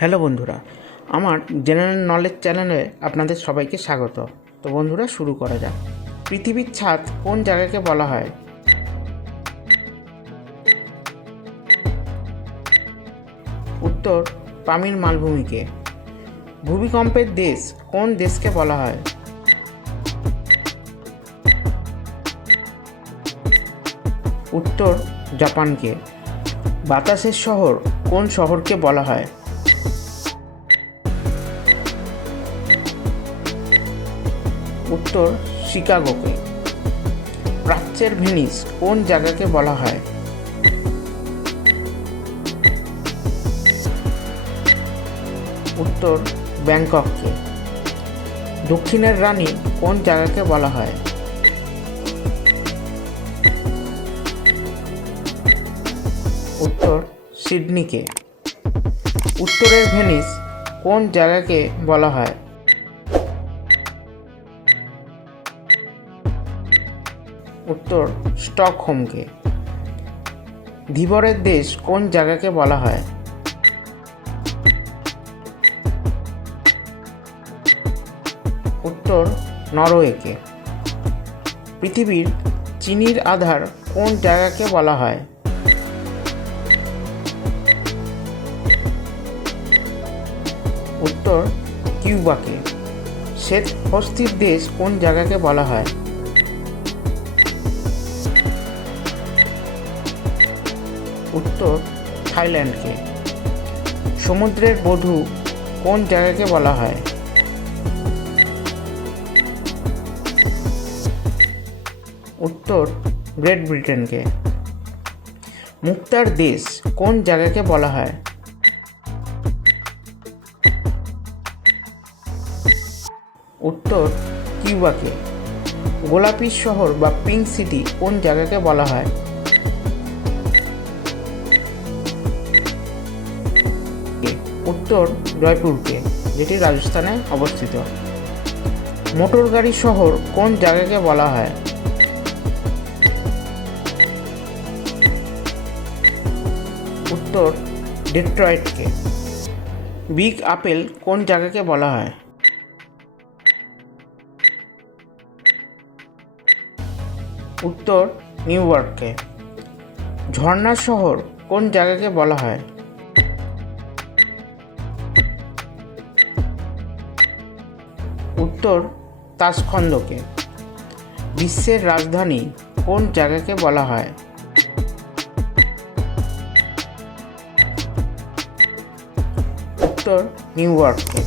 Hello বন্ধুরা, আমার general knowledge চ্যানেলে আপনাদের সবাইকে স্বাগত। তো বন্ধুরা, শুরু করা যাক। পৃথিবীর ছাদ কোন জায়গাকে বলা হয়? উত্তর, পামির মালভূমিকে। ভূমিকম্পের দেশ কোন দেশকে বলা হয়? উত্তর, জাপানকে। বাতাসের শহর কোন শহরকে বলা হয়? উত্তর শিকাগোকে। প্রাচ্যের ভেনিস কোন জায়গাকে বলা হয়? উত্তর ব্যাংকককে দক্ষিণের রানী কোন জায়গাকে বলা হয়? উত্তর সিডনিকে। উত্তরের ভেনিস কোন জায়গাকে বলা হয়? উত্তর, স্টকহোমকে। ধীবরের দেশ কোন জায়গাকে বলা হয়? উত্তর, নরওয়েকে। পৃথিবীর চিনির আধার কোন জায়গাকে বলা হয়? উত্তর, কিউবাকে। শ্বেত হস্তির দেশ কোন জায়গাকে বলা হয়? উত্তর থাইল্যান্ডকে। সমুদ্রের বধূ কোন জায়গাকে বলা হয়? উত্তর, গ্রেট ব্রিটেনকে। মুক্তার দেশ কোন জায়গাকে বলা হয়? উত্তর, কিউবাকে। গোলাপি শহর বা পিঙ্ক সিটি কোন জায়গাকে বলা হয়? উত্তর জয়পুরকে, যেটি রাজস্থানে অবস্থিত। মোটর গাড়ি শহর কোন জায়গাকে বলা হয়? উত্তর ডেট্রয়েটকে। বিগ আপেল কোন জায়গাকে বলা হয়? উত্তর নিউ ইয়র্ককে ঝর্ণার শহর কোন জায়গাকে বলা হয়? উত্তর তাসখন্দকে। বিশ্বের রাজধানী কোন জায়গাকে বলা হয়? উত্তর নিউ ইয়র্ককে।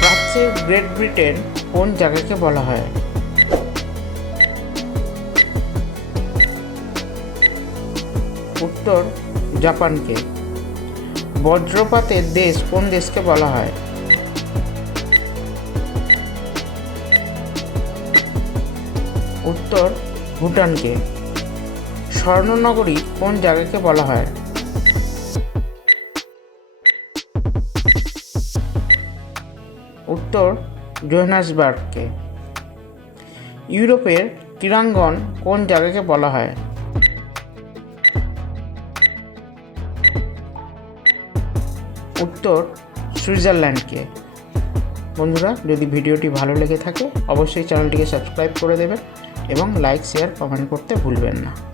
প্রাচ্যের গ্রেট ব্রিটেন কোন জায়গাকে বলা হয়? উত্তর জাপানকে। বজ্রপাতের দেশ কোন দেশকে বলা হয়? উত্তর ভুটানকে। স্বর্ণনগরী কোন জায়গাকে বলা হয়? উত্তর জোহান্সবার্গকে। ইউরোপের ক্রীড়াঙ্গন কোন জায়গাকে বলা হয়? উত্তর সুইজারল্যান্ডকে। বন্ধুরা, যদি ভিডিওটি ভালো লেগে থাকে, অবশ্যই চ্যানেলটিকে সাবস্ক্রাইব করে দেবেন। এবং লাইক শেয়ার কমেন্ট করতে ভুলবেন না।